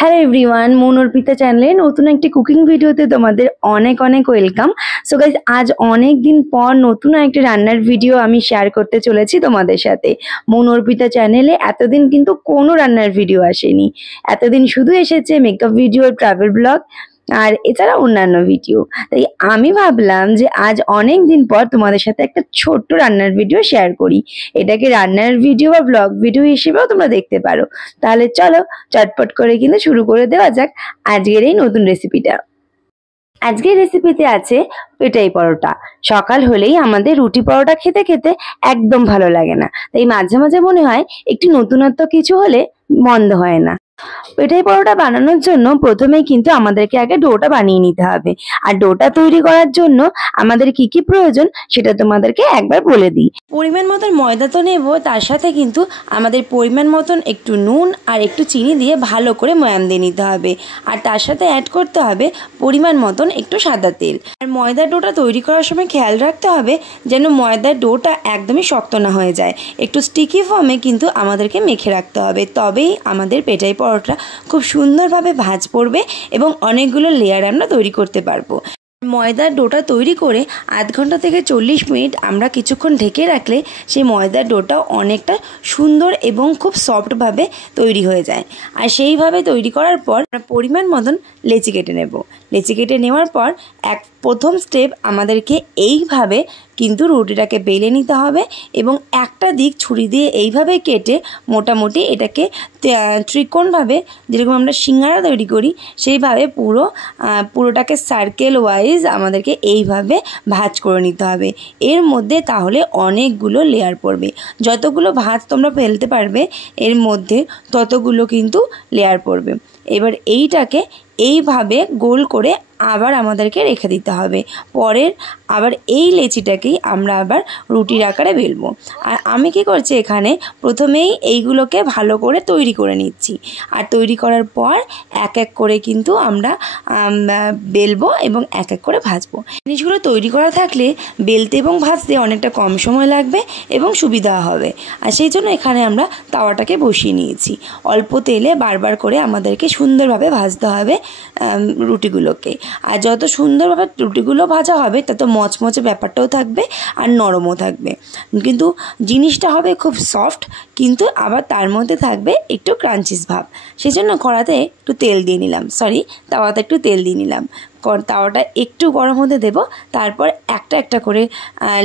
Hello everyone, মন অর্পিতা চ্যানেলে নতুন একটি কুকিং ভিডিওতে তোমাদের অনেক অনেক ওয়েলকাম। সো গাইজ, আজ অনেক দিন পর নতুন একটি রান্নার ভিডিও আমি শেয়ার করতে চলেছি তোমাদের সাথে। মন অর্পিতা চ্যানেলে এতদিন কিন্তু কোনো রান্নার ভিডিও আসেনি, এতদিন শুধু এসেছে মেকআপ ভিডিও, ট্রাভেল ব্লগ আর এছাড়া অন্যান্য ভিডিও। তাই আমি ভাবলাম যে আজ অনেক দিন পর তোমাদের সাথে একটা ছোট্ট রান্নার ভিডিও শেয়ার করি। এটাকে রান্নার ভিডিও বা ব্লগ ভিডিও হিসেবেও তোমরা দেখতে পারো। তাহলে চলো চটপট করে কিন্তু শুরু করে দেওয়া যাক আজকের এই নতুন রেসিপিটা। আজকের রেসিপিতে আছে পেটাই পরোটা। সকাল হলেই আমাদের রুটি পরোটা খেতে খেতে একদম ভালো লাগে না, তাই মাঝে মাঝে মনে হয় একটু নতুনত্ব কিছু হলে মন্দ হয় না। পেটাই পরোটা বানানোর জন্য প্রথমেই কিন্তু আমাদেরকে আগে ডোটা বানিয়ে নিতে হবে। আর ডোটা তৈরি করার জন্য আমাদের কি কি প্রয়োজন সেটা তোমাদেরকে একবার বলে দিই। পরিমাণ মতন ময়দা তো নেব, তার সাথে কিন্তু আমাদের পরিমাণ মতন একটু নুন আর একটু চিনি দিয়ে ভালো করে ময়াম দিয়ে নিতে হবে। আর তার সাথে অ্যাড করতে হবে পরিমাণ মতন একটু সাদা তেল। আর ময়দার ডোটা তৈরি করার সময় খেয়াল রাখতে হবে যেন ময়দার ডোটা একদমই শক্ত না হয়ে যায়, একটু স্টিকি ফর্মে কিন্তু আমাদেরকে মেখে রাখতে হবে, তবেই আমাদের পেটাই পরোটা খুব সুন্দরভাবে ভাঁজ পড়বে এবং অনেকগুলো লেয়ার আমরা তৈরি করতে পারবো। ময়দার ডোটা তৈরি করে আধ ঘন্টা থেকে 40 মিনিট আমরা কিছুক্ষণ ঢেকে রাখলে সেই ময়দার ডোটা অনেকটা সুন্দর এবং খুব সফটভাবে তৈরি হয়ে যায়। আর সেইভাবে তৈরি করার পর পরিমাণ মতন লেচি কেটে নেব। লেচি কেটে নেওয়ার পর প্রথম স্টেপ আমাদেরকে এইভাবে কিন্তু রুটিটাকে বেলে নিতে হবে এবং একটা দিক ছুরি দিয়ে এইভাবে কেটে মোটামুটি এটাকে ত্রিকোণভাবে, যেরকম আমরা সিঙ্গারা তৈরি করি সেইভাবে পুরোটাকে সার্কেল ওয়াইজ আমাদেরকে এইভাবে ভাঁজ করে নিতে হবে। এর মধ্যে তাহলে অনেকগুলো লেয়ার পড়বে, যতগুলো ভাঁজ তোমরা ফেলতে পারবে এর মধ্যে ততগুলো কিন্তু লেয়ার পড়বে। এবার এইটাকে এইভাবে গোল করে আবার আমাদেরকে রেখে দিতে হবে। পরের আবার এই লেচিটাকেই আমরা আবার রুটির আকারে বেলবো। আর আমি কি করছি, এখানে প্রথমেই এইগুলোকে ভালো করে তৈরি করে নিচ্ছি। আর তৈরি করার পর এক এক করে কিন্তু আমরা বেলবো এবং এক এক করে ভাজবো। জিনিসগুলো তৈরি করা থাকলে বেলতে এবং ভাজতে অনেকটা কম সময় লাগবে এবং সুবিধা হবে। আর সেই জন্য এখানে আমরা তাওয়াটাকে বসিয়ে নিয়েছি। অল্প তেলে বারবার করে আমাদেরকে সুন্দরভাবে ভাজতে হবে রুটিগুলোকে। আর যত সুন্দরভাবে রুটিগুলো ভাজা হবে তত মচমচে ব্যাপারটাও থাকবে আর নরমও থাকবে, কিন্তু জিনিসটা হবে খুব সফট, কিন্তু আবার তার মধ্যে থাকবে একটু ক্রাঞ্চিস ভাব। সেই জন্য কড়াতে একটু তেল দিয়ে নিলাম, তাওয়াতে একটু তেল দিয়ে নিলাম। তাওয়াটা একটু গরম হতে দেবো, তারপর একটা একটা করে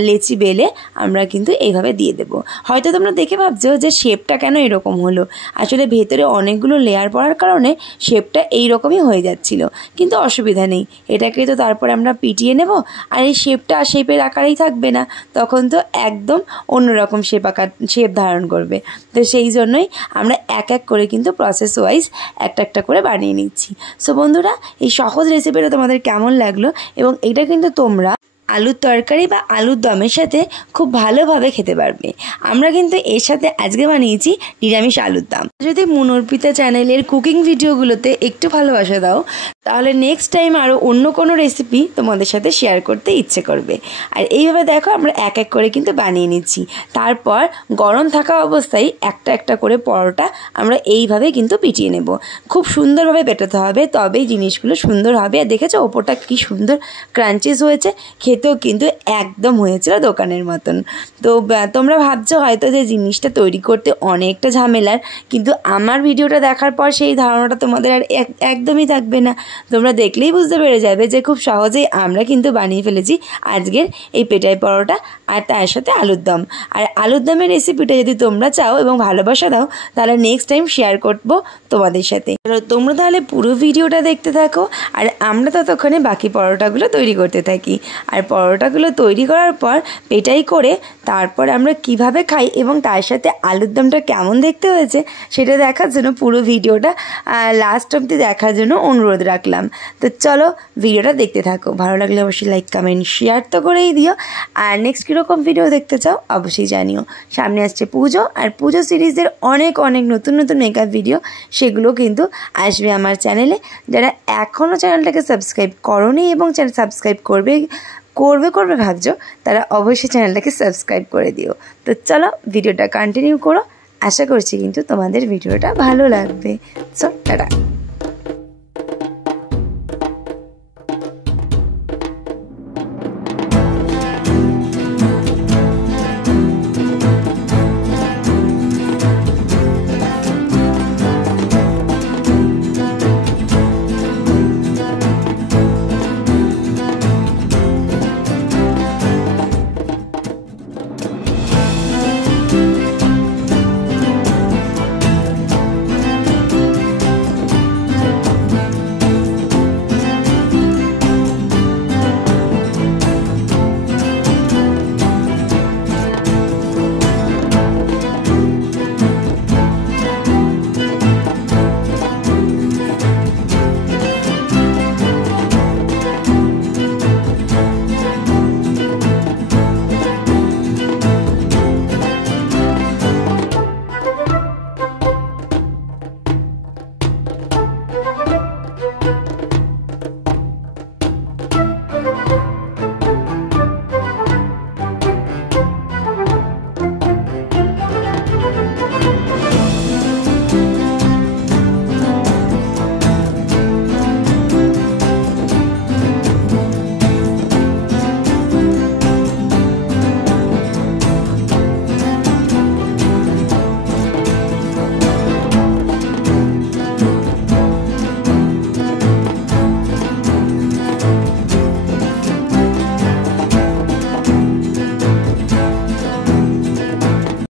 লেচি বেলে আমরা কিন্তু এইভাবে দিয়ে দেবো। হয়তো তোমরা দেখে ভাবছো যে শেপটা কেন এরকম হলো, আসলে ভেতরে অনেকগুলো লেয়ার পড়ার কারণে শেপটা এইরকমই হয়ে যাচ্ছিল, কিন্তু অসুবিধা নেই, এটাকে তো তারপরে আমরা পিটিয়ে নেব। আর এই শেপটা শেপের আকারেই থাকবে না, তখন তো একদম অন্যরকম শেপ ধারণ করবে। তো সেই জন্যই আমরা এক এক করে কিন্তু প্রসেস ওয়াইজ একটা একটা করে বানিয়ে নিচ্ছি। সো বন্ধুরা, এই সহজ রেসিপিটা তোমাদের কেমন লাগলো, এবং এটা কিন্তু তোমরা আলুর তরকারি বা আলুর দমের সাথে খুব ভালোভাবে খেতে পারবে। আমরা কিন্তু এর সাথে আজকে বানিয়েছি নিরামিষ আলুর দম। যদি মন অর্পিতা চ্যানেলের কুকিং ভিডিওগুলোতে একটু ভালোবাসা দাও, তাহলে নেক্সট টাইম আরও অন্য কোনো রেসিপি তোমাদের সাথে শেয়ার করতে ইচ্ছে করবে। আর এইভাবে দেখো আমরা এক এক করে কিন্তু বানিয়ে নিচ্ছি। তারপর গরম থাকা অবস্থায় একটা একটা করে পরোটা আমরা এইভাবে কিন্তু পিটিয়ে নেব। খুব সুন্দরভাবে পেটাতে হবে, তবেই জিনিসগুলো সুন্দর হবে। আর দেখেছো ওপরটা কি সুন্দর ক্রাঞ্চিস হয়েছে, খেতেও কিন্তু একদম হয়েছিল দোকানের মতন। তো তোমরা ভাবছো হয়তো যে জিনিসটা তৈরি করতে অনেকটা ঝামেলার, কিন্তু আমার ভিডিওটা দেখার পর সেই ধারণাটা তোমাদের আর একদমই থাকবে না। তোমরা দেখলেই বুঝতে পেরে যাবে যে খুব সহজেই আমরা কিন্তু বানিয়ে ফেলেছি আজকের এই পেটাই পরোটা আর তার সাথে আলুর দম। আর আলুর দমের রেসিপিটা যদি তোমরা চাও এবং ভালোবাসা দাও, তাহলে নেক্সট টাইম শেয়ার করবো তোমাদের সাথে। তোমরা তাহলে পুরো ভিডিওটা দেখতে থাকো, আর আমরা ততক্ষণে বাকি পরোটাগুলো তৈরি করতে থাকি। আর পরোটাগুলো তৈরি করার পর পেটাই করে তারপর আমরা কিভাবে খাই এবং তার সাথে আলুর দমটা কেমন দেখতে হয়েছে সেটা দেখার জন্য পুরো ভিডিওটা লাস্ট অবধি দেখার জন্য অনুরোধ রাখলাম। তো চলো ভিডিওটা দেখতে থাকো, ভালো লাগলে অবশ্যই লাইক কমেন্ট শেয়ার তো করেই দিও। আর নেক্সট কীরকম ভিডিও দেখতে চাও অবশ্যই জানিও। সামনে আসছে পুজো, আর পুজো সিরিজের অনেক অনেক নতুন নতুন মেকআপ ভিডিও সেগুলো কিন্তু আসবে আমার চ্যানেলে। যারা এখনও চ্যানেলটাকে সাবস্ক্রাইব করোনি এবং চ্যানেল সাবস্ক্রাইব করবে ভাবছো, তারা অবশ্যই চ্যানেলটাকে সাবস্ক্রাইব করে দিও। তো চলো ভিডিওটা কন্টিনিউ করো, আশা করছি কিন্তু তোমাদের ভিডিওটা ভালো লাগবে। So tata.